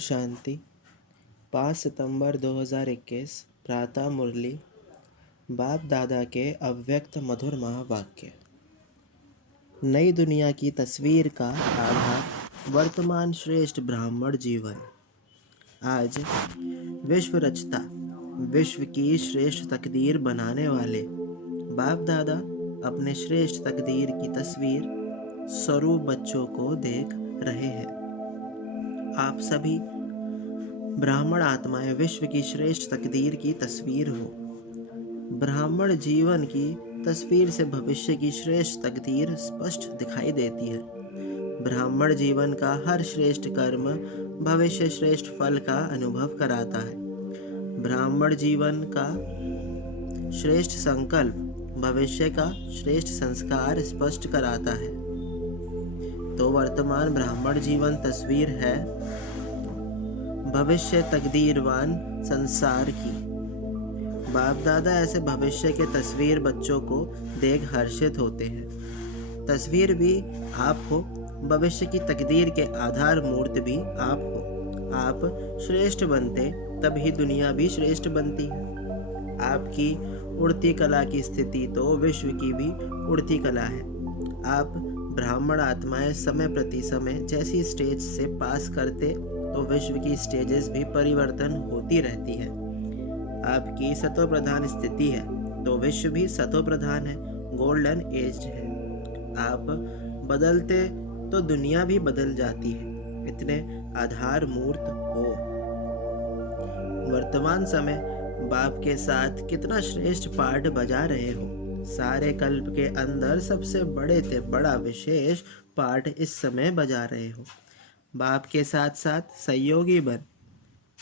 शांति। 5 सितंबर 2021 प्रातः मुरली। बाप दादा के अव्यक्त मधुर महावाक्य। नई दुनिया की तस्वीर का आधार वर्तमान श्रेष्ठ ब्राह्मण जीवन। आज विश्व रचता, विश्व की श्रेष्ठ तकदीर बनाने वाले बाप दादा अपने श्रेष्ठ तकदीर की तस्वीर स्वरूप बच्चों को देख रहे हैं। आप सभी ब्राह्मण आत्माएं विश्व की श्रेष्ठ तकदीर की तस्वीर हो। ब्राह्मण जीवन की तस्वीर से भविष्य की श्रेष्ठ तकदीर स्पष्ट दिखाई देती है। ब्राह्मण जीवन का हर श्रेष्ठ कर्म भविष्य श्रेष्ठ फल का अनुभव कराता है। ब्राह्मण जीवन का श्रेष्ठ संकल्प भविष्य का श्रेष्ठ संस्कार स्पष्ट कराता है। तो वर्तमान ब्राह्मण जीवन तस्वीर है भविष्य तकदीरवान संसार की। बाप दादा ऐसे भविष्य के तस्वीर बच्चों को देख हर्षित होते हैं। तस्वीर भी आप हो, भविष्य की तकदीर के आधार मूर्त भी आप हो। आप श्रेष्ठ बनते तभी दुनिया भी श्रेष्ठ बनती है। आपकी उड़ती कला की स्थिति तो विश्व की भी उड़ती कला है। आप ब्राह्मण आत्माएं समय प्रति समय जैसी स्टेज से पास करते तो विश्व की स्टेजेस भी परिवर्तन होती रहती है। आपकी सतो प्रधान स्थिति है तो विश्व भी सतो प्रधान है, गोल्डन एज है। आप बदलते तो दुनिया भी बदल जाती है। इतने आधार मूर्त हो। वर्तमान समय बाप के साथ कितना श्रेष्ठ पाठ बजा रहे हो। सारे कल्प के अंदर सबसे बड़े से बड़ा विशेष पाठ इस समय बजा रहे हो। बाप के साथ साथ सहयोगी बन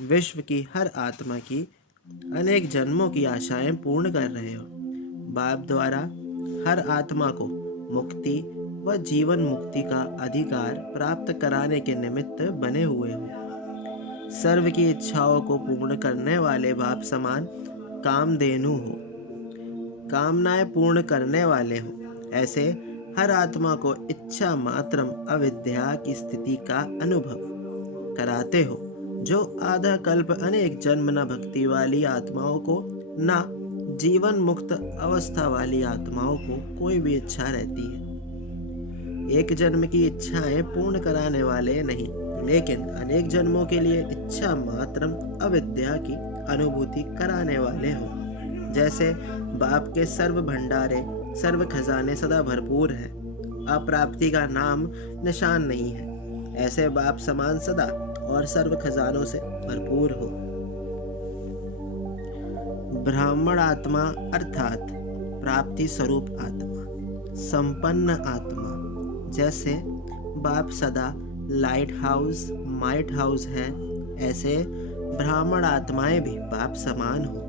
विश्व की हर आत्मा की अनेक जन्मों की आशाएं पूर्ण कर रहे हो। बाप द्वारा हर आत्मा को मुक्ति व जीवन मुक्ति का अधिकार प्राप्त कराने के निमित्त बने हुए हो। सर्व की इच्छाओं को पूर्ण करने वाले बाप समान कामधेनु हो। कामनाएं पूर्ण करने वाले हो। ऐसे हर आत्मा को इच्छा मात्रम अविद्या की स्थिति का अनुभव कराते हो। जो आधा कल्प अनेक जन्म न भक्ति वाली आत्माओं को न जीवन मुक्त अवस्था वाली आत्माओं को कोई भी इच्छा रहती है। एक जन्म की इच्छाएं पूर्ण कराने वाले नहीं, लेकिन अनेक जन्मों के लिए इच्छा मात्रम अविद्या की अनुभूति कराने वाले हो। जैसे बाप के सर्व भंडारे सर्व खजाने सदा भरपूर है, अप्राप्ति का नाम निशान नहीं है। ऐसे बाप समान सदा और सर्व खजानों से भरपूर हो। ब्राह्मण आत्मा अर्थात प्राप्ति स्वरूप आत्मा, संपन्न आत्मा। जैसे बाप सदा लाइट हाउस माइट हाउस है, ऐसे ब्राह्मण आत्माएं भी बाप समान हो।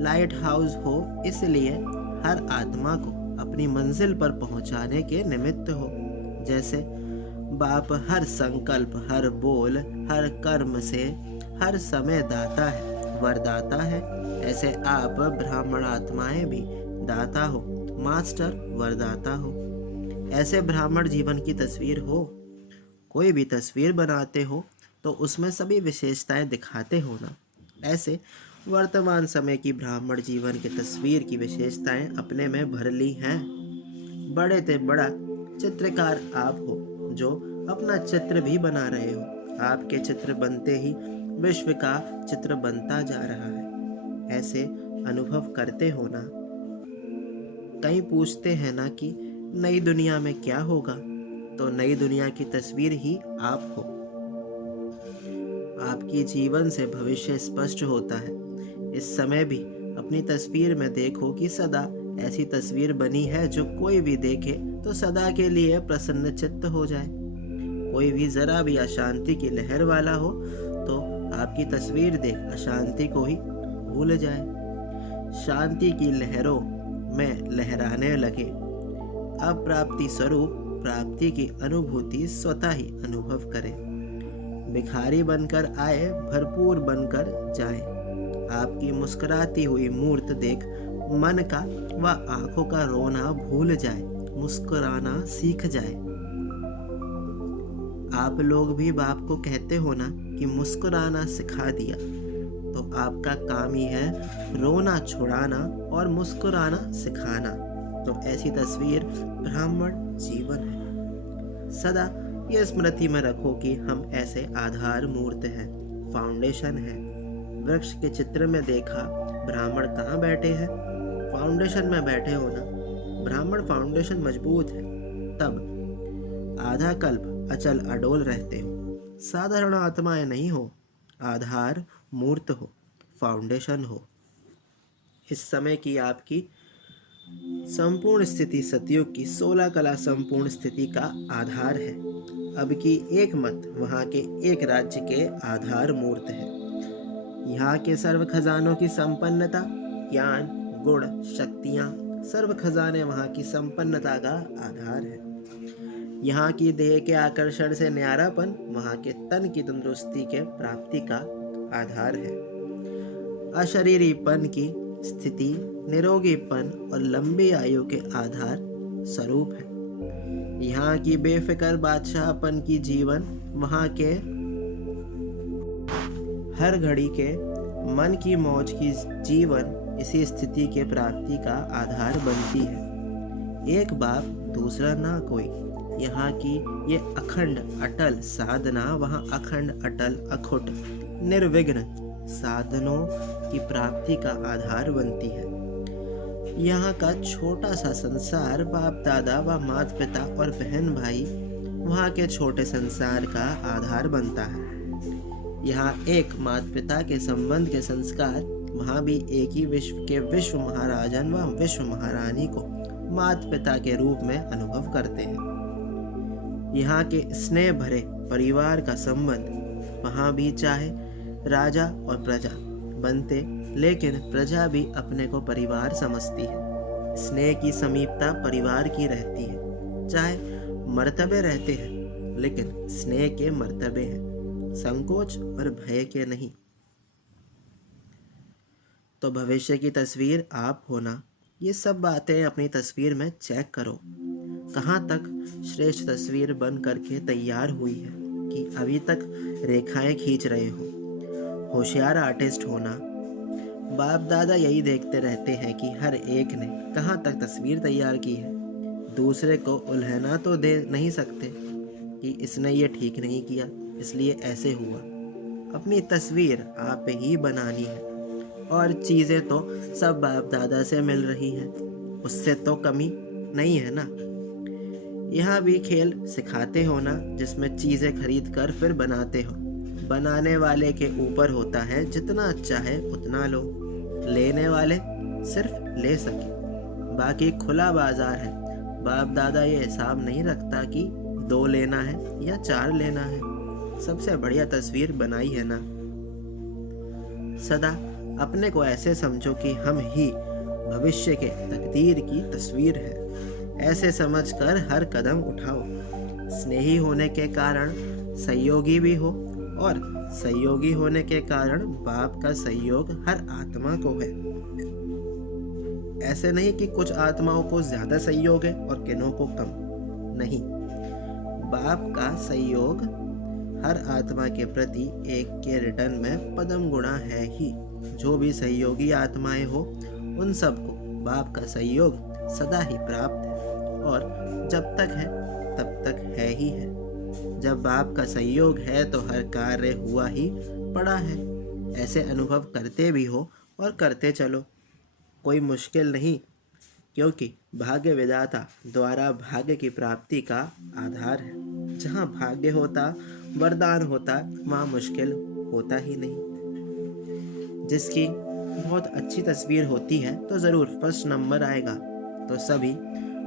लाइट हाउस हो इसलिए हर आत्मा को अपनी मंजिल पर पहुंचाने के निमित्त हो। जैसे बाप हर संकल्प, हर बोल, हर कर्म से हर समय दाता है, वरदाता है। ऐसे आप ब्राह्मण आत्माएं भी दाता हो, मास्टर वरदाता हो। ऐसे ब्राह्मण जीवन की तस्वीर हो। कोई भी तस्वीर बनाते हो तो उसमें सभी विशेषताएं दिखाते हो ना। ऐसे वर्तमान समय की ब्राह्मण जीवन की तस्वीर की विशेषताएं अपने में भर ली हैं। बड़े से बड़ा चित्रकार आप हो जो अपना चित्र भी बना रहे हो। आपके चित्र बनते ही विश्व का चित्र बनता जा रहा है। ऐसे अनुभव करते हो ना। कई पूछते हैं ना कि नई दुनिया में क्या होगा, तो नई दुनिया की तस्वीर ही आप हो। आपकी जीवन से भविष्य स्पष्ट होता है। इस समय भी अपनी तस्वीर में देखो कि सदा ऐसी तस्वीर बनी है जो कोई भी देखे तो सदा के लिए प्रसन्न चित्त हो जाए। कोई भी जरा भी अशांति की लहर वाला हो तो आपकी तस्वीर देख अशांति को ही भूल जाए। शांति की लहरों में लहराने लगे। अप्राप्ति स्वरूप प्राप्ति की अनुभूति स्वतः ही अनुभव करें। भिखारी बनकर आए, भरपूर बनकर जाए। आपकी मुस्कुराती हुई मूर्त देख मन का व आंखों का रोना भूल जाए, मुस्कुराना सीख जाए। आप लोग भी बाप को कहते हो ना कि मुस्कुराना सिखा दिया, तो आपका काम ही है रोना छुड़ाना और मुस्कुराना सिखाना। तो ऐसी तस्वीर ब्राह्मण जीवन है। सदा ये स्मृति में रखो कि हम ऐसे आधार मूर्त हैं, फाउंडेशन है। वृक्ष के चित्र में देखा ब्राह्मण कहाँ बैठे हैं? फाउंडेशन में बैठे हो ना। ब्राह्मण फाउंडेशन मजबूत है, तब आधा कल्प अचल अडोल रहते हो। साधारण आत्माएं नहीं हो, आधार मूर्त हो, फाउंडेशन हो। इस समय की आपकी संपूर्ण स्थिति सतयुग की 16 कला संपूर्ण स्थिति का आधार है। अब की एक मत वहाँ के एक राज्य के आधार मूर्त है। यहाँ के सर्व खजानों की संपन्नता, ज्ञान, गुण, शक्तियाँ, सर्व खजाने वहाँ की संपन्नता का आधार है। यहाँ की देह के आकर्षण से न्यारापन वहाँ के तन की तंदुरुस्ती के प्राप्ति का आधार है। अशरीरीपन की स्थिति निरोगीपन और लंबी आयु के आधार स्वरूप है। यहाँ की बेफिक्र बादशाहपन की जीवन वहाँ के हर घड़ी के मन की मौज की जीवन इसी स्थिति के प्राप्ति का आधार बनती है। एक बाप दूसरा ना कोई। यहाँ की ये अखंड अटल साधना वहाँ अखंड अटल अखुट निर्विघ्न साधनों की प्राप्ति का आधार बनती है। यहाँ का छोटा सा संसार बाप दादा व माता पिता और बहन भाई वहाँ के छोटे संसार का आधार बनता है। यहाँ एक माता पिता के संबंध के संस्कार वहाँ भी एक ही विश्व के विश्व महाराजन व विश्व महारानी को माता पिता के रूप में अनुभव करते हैं। यहाँ के स्नेह भरे परिवार का संबंध वहाँ भी चाहे राजा और प्रजा बनते, लेकिन प्रजा भी अपने को परिवार समझती है। स्नेह की समीपता परिवार की रहती है। चाहे मर्तबे रहते हैं, लेकिन स्नेह के मर्तबे हैं, संकोच और भय के नहीं। तो भविष्य की तस्वीर आप होना, ये सब बातें अपनी तस्वीर में चेक करो। कहाँ तक श्रेष्ठ तस्वीर बन करके तैयार हुई है कि अभी तक रेखाएं खींच रहे हो। होशियार आर्टिस्ट होना। बाप दादा यही देखते रहते हैं कि हर एक ने कहाँ तक तस्वीर तैयार की है। दूसरे को उल्हना तो दे नहीं सकते कि इसने ये ठीक नहीं किया इसलिए ऐसे हुआ। अपनी तस्वीर आप ही बनानी है। और चीज़ें तो सब बाप दादा से मिल रही हैं, उससे तो कमी नहीं है ना। यहाँ भी खेल सिखाते हो ना, जिसमें चीज़ें खरीद कर फिर बनाते हो। बनाने वाले के ऊपर होता है जितना चाहे उतना लो, लेने वाले सिर्फ ले सके, बाकी खुला बाजार है। बाप दादा ये हिसाब नहीं रखता कि 2 लेना है या 4 लेना है। सबसे बढ़िया तस्वीर बनाई है ना। सदा अपने को ऐसे समझो कि हम ही भविष्य के तकदीर की तस्वीर है। ऐसे समझकर हर कदम उठाओ। स्नेही होने के कारण सहयोगी भी हो, और सहयोगी होने के कारण बाप का सहयोग हर आत्मा को है। ऐसे नहीं कि कुछ आत्माओं को ज्यादा सहयोग है और किन्हों को कम, नहीं। बाप का सहयोग हर आत्मा के प्रति एक के रिटर्न में पदम गुणा है ही। जो भी सहयोगी आत्माएं हो उन सबको बाप का सहयोग सदा ही प्राप्त है, और जब तक है तब तक है ही है। जब बाप का सहयोग है तो हर कार्य हुआ ही पड़ा है। ऐसे अनुभव करते भी हो और करते चलो, कोई मुश्किल नहीं, क्योंकि भाग्य विधाता द्वारा भाग्य की प्राप्ति का आधार है। जहाँ भाग्य होता, वरदान होता, वहाँ मुश्किल होता ही नहीं। जिसकी बहुत अच्छी तस्वीर होती है तो ज़रूर फर्स्ट नंबर आएगा। तो सभी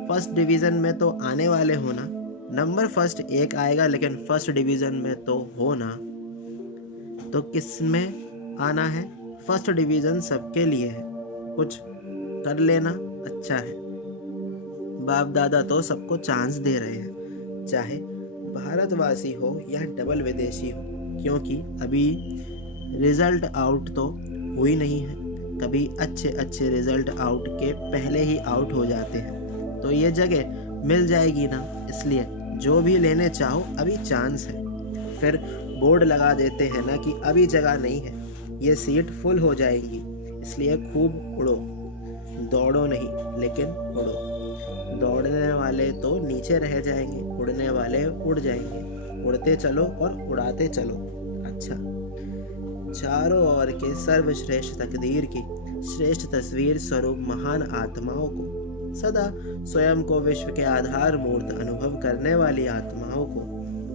फर्स्ट डिवीज़न में तो आने वाले हो ना। नंबर फर्स्ट एक आएगा, लेकिन फर्स्ट डिवीज़न में तो हो ना। तो किस में आना है? फर्स्ट डिवीज़न सबके लिए है, कुछ कर लेना अच्छा है। बाप दादा तो सबको चांस दे रहे हैं, चाहे भारतवासी हो या डबल विदेशी हो, क्योंकि अभी रिजल्ट आउट तो हुई नहीं है। कभी अच्छे अच्छे रिजल्ट आउट के पहले ही आउट हो जाते हैं, तो ये जगह मिल जाएगी ना। इसलिए जो भी लेने चाहो अभी चांस है। फिर बोर्ड लगा देते हैं ना कि अभी जगह नहीं है, ये सीट फुल हो जाएंगी, इसलिए खूब उड़ो। दौड़ो नहीं, लेकिन उड़ो। दौड़ने वाले तो नीचे रह जाएंगे, उड़ने वाले उड़ जाएंगे। उड़ते चलो और उड़ाते चलो। अच्छा, चारों ओर के सर्वश्रेष्ठ तकदीर की श्रेष्ठ तस्वीर स्वरूप महान आत्माओं को, सदा स्वयं को विश्व के आधार मूर्त अनुभव करने वाली आत्माओं को,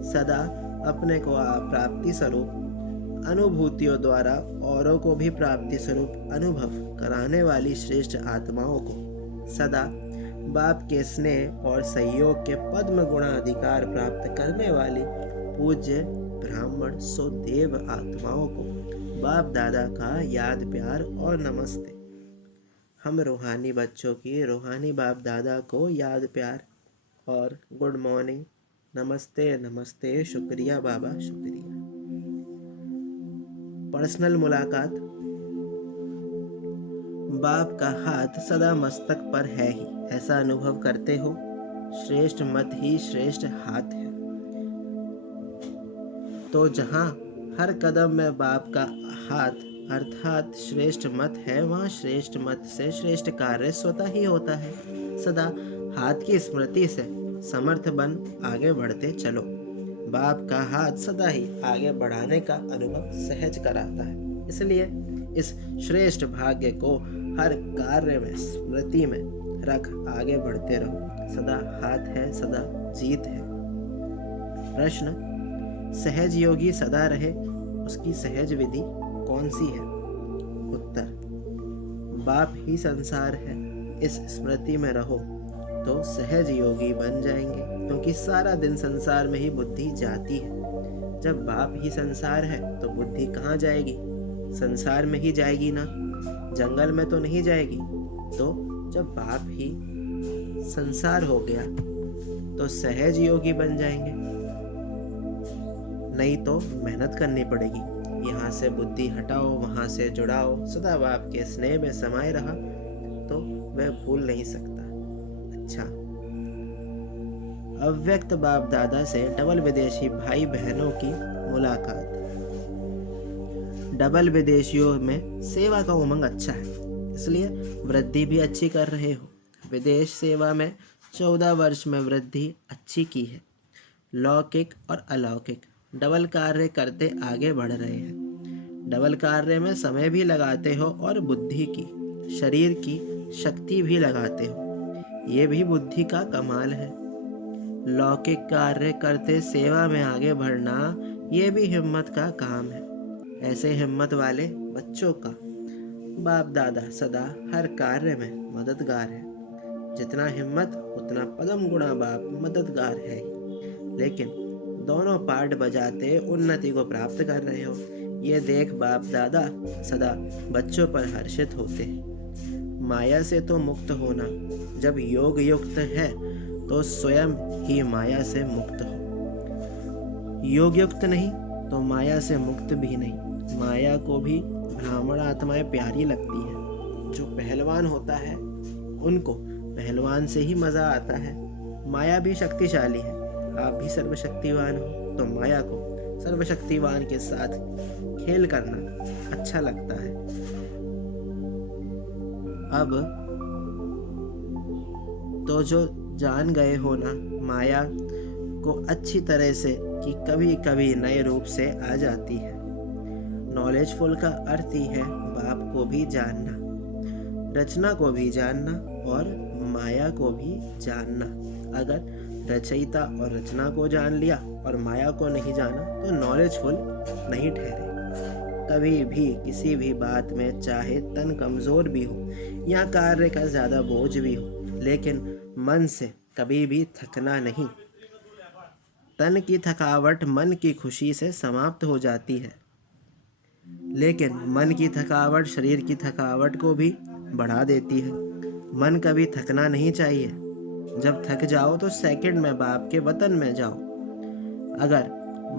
सदा अपने को प्राप्ति स्वरूप अनुभूतियों द्वारा औरों को भी प्राप्ति स्वरूप अनुभव कराने वाली श्रेष्ठ आत्माओं को, सदा बाप के स्नेह और सहयोग के पद्म गुणाधिकार प्राप्त करने वाली पूज्य ब्राह्मण सो देव आत्माओं को बाप दादा का याद प्यार और नमस्ते। हम रूहानी बच्चों की रूहानी बाप दादा को याद प्यार और गुड मॉर्निंग, नमस्ते नमस्ते, शुक्रिया बाबा शुक्रिया। पर्सनल मुलाकात। बाप का हाथ सदा मस्तक पर है ही, ऐसा अनुभव करते हो। श्रेष्ठ मत ही श्रेष्ठ हाथ है। तो जहाँ हर कदम में बाप का हाथ अर्थात श्रेष्ठ मत है, वहाँ श्रेष्ठ मत से श्रेष्ठ कार्य स्वतः ही होता है। सदा हाथ की स्मृति से समर्थ बन आगे बढ़ते चलो। बाप का हाथ सदा ही आगे बढ़ाने का अनुभव सहज कराता है, इसलिए इस श्रेष्ठ भाग्य को हर कार्य में स्मृति में रख आगे बढ़ते रहो। सदा हाथ है, सदा जीत है। प्रश्न, सहज योगी सदा रहे, उसकी सहज विधि कौन सी है? उत्तर, बाप ही संसार है, इस स्मृति में रहो तो सहज योगी बन जाएंगे, क्योंकि सारा दिन संसार में ही बुद्धि जाती है। जब बाप ही संसार है तो बुद्धि कहाँ जाएगी? संसार में ही जाएगी ना, जंगल में तो नहीं जाएगी। तो जब बाप ही संसार हो गया तो सहज योगी बन जाएंगे, नहीं तो मेहनत करनी पड़ेगी। यहाँ से बुद्धि हटाओ, वहाँ से जुड़ाओ, सदा बाप के स्नेह में समाये रहा तो वह भूल नहीं सकता। अच्छा, अव्यक्त बाप दादा से डबल विदेशी भाई बहनों की मुलाकात। डबल विदेशियों में सेवा का उमंग अच्छा है, इसलिए वृद्धि भी अच्छी कर रहे हो। विदेश सेवा में 14 वर्ष में वृद्धि अच्छी की है। लौकिक और अलौकिक डबल कार्य करते आगे बढ़ रहे हैं। डबल कार्य में समय भी लगाते हो और बुद्धि की, शरीर की शक्ति भी लगाते हो, ये भी बुद्धि का कमाल है। लौकिक कार्य करते सेवा में आगे बढ़ना, ये भी हिम्मत का काम है। ऐसे हिम्मत वाले बच्चों का बाप दादा सदा हर कार्य में मददगार है। जितना हिम्मत उतना पदम गुणा बाप मददगार है ही। लेकिन दोनों पार्ट बजाते उन्नति को प्राप्त कर रहे हो, ये देख बाप दादा सदा बच्चों पर हर्षित होते हैं। माया से तो मुक्त होना जब योग युक्त है तो स्वयं ही माया से मुक्त हो। योग युक्त नहीं तो माया से मुक्त भी नहीं। माया को भी ब्राह्मण आत्माएं प्यारी लगती हैं। जो पहलवान होता है उनको पहलवान से ही मजा आता है। माया भी शक्तिशाली है, आप भी सर्वशक्तिवान हो, तो माया को सर्वशक्तिवान के साथ खेल करना अच्छा लगता है। अब तो जो जान गए हो ना माया को अच्छी तरह से कि कभी कभी नए रूप से आ जाती है। नॉलेजफुल का अर्थ ही है बाप को भी जानना, रचना को भी जानना और माया को भी जानना। अगर रचयिता और रचना को जान लिया और माया को नहीं जाना तो नॉलेजफुल नहीं ठहरे। कभी भी किसी भी बात में चाहे तन कमज़ोर भी हो या कार्य का ज़्यादा बोझ भी हो, लेकिन मन से कभी भी थकना नहीं। तन की थकावट मन की खुशी से समाप्त हो जाती है, लेकिन मन की थकावट शरीर की थकावट को भी बढ़ा देती है। मन कभी थकना नहीं चाहिए। जब थक जाओ तो सेकंड में बाप के वतन में जाओ। अगर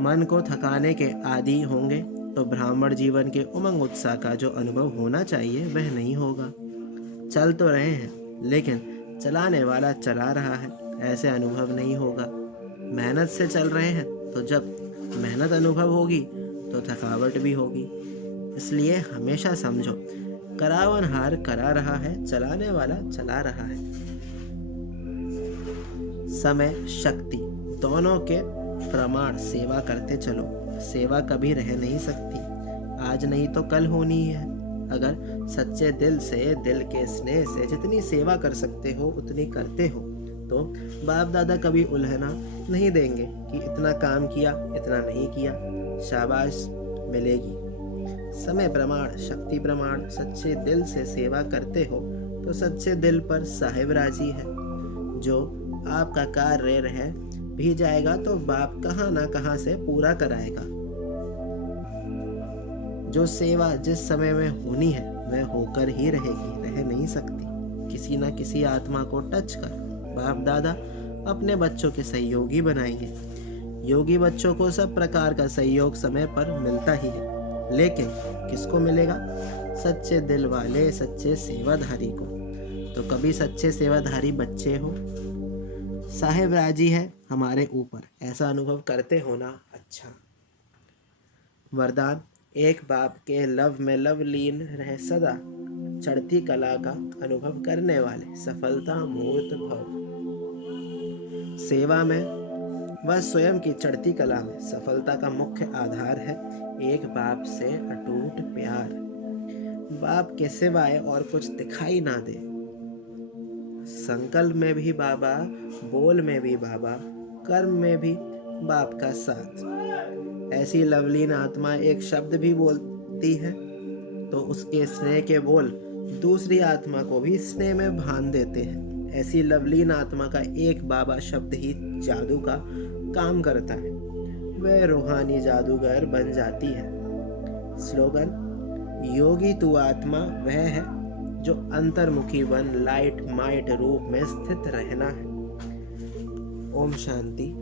मन को थकाने के आदी होंगे तो ब्राह्मण जीवन के उमंग उत्साह का जो अनुभव होना चाहिए वह नहीं होगा। चल तो रहे हैं लेकिन चलाने वाला चला रहा है, ऐसे अनुभव नहीं होगा। मेहनत से चल रहे हैं तो जब मेहनत अनुभव होगी तो थकावट भी होगी। इसलिए हमेशा समझो, करावनहार करा रहा है, चलाने वाला चला रहा है। समय शक्ति दोनों के प्रमाण सेवा करते चलो। सेवा कभी रह नहीं सकती, आज नहीं तो कल होनी ही है। अगर सच्चे दिल से, दिल के स्नेह से जितनी सेवा कर सकते हो उतनी करते हो तो बाप दादा कभी उल्हना नहीं देंगे कि इतना काम किया, इतना नहीं किया। शाबाश मिलेगी। समय प्रमाण, शक्ति प्रमाण। सच्चे दिल से सेवा करते हो तो सच्चे दिल पर साहिब राजी है। जो आपका कार्य रह भी जाएगा तो बाप कहाँ ना कहाँ से पूरा कराएगा। जो सेवा जिस समय में होनी है वह होकर ही रहेगी, रह नहीं सकती। किसी न किसी आत्मा को टच कर बाप दादा अपने बच्चों के सहयोगी बनाएंगे। योगी बच्चों को सब प्रकार का सहयोग समय पर मिलता ही है, लेकिन किसको मिलेगा? सच्चे दिल वाले, सच्चे सेवाधारी को। तो कभी सच्चे सेवाधारी बच्चे हो, साहेब राजी है हमारे ऊपर, ऐसा अनुभव करते होना अच्छा। वरदान। एक बाप के लव में लवलीन रह सदा, चढ़ती कला का अनुभव करने वाले सफलता मूर्त भव। सेवा में वह स्वयं की चढ़ती कला में सफलता का मुख्य आधार है एक बाप से अटूट प्यार। बाप के सिवाय और कुछ दिखाई ना दे। संकल्प में भी बाबा, बोल में भी बाबा, कर्म में भी बाप का साथ। ऐसी लवलीन आत्मा एक शब्द भी बोलती है तो उसके स्नेह के बोल दूसरी आत्मा को भी स्नेह में बांध देते हैं। ऐसी लवलीन आत्मा का एक बाबा शब्द ही जादू का काम करता है, वह रूहानी जादूगर बन जाती है। स्लोगन। योगी तू आत्मा वह है जो अंतर्मुखी बन लाइट माइट रूप में स्थित रहना है। ओम शांति।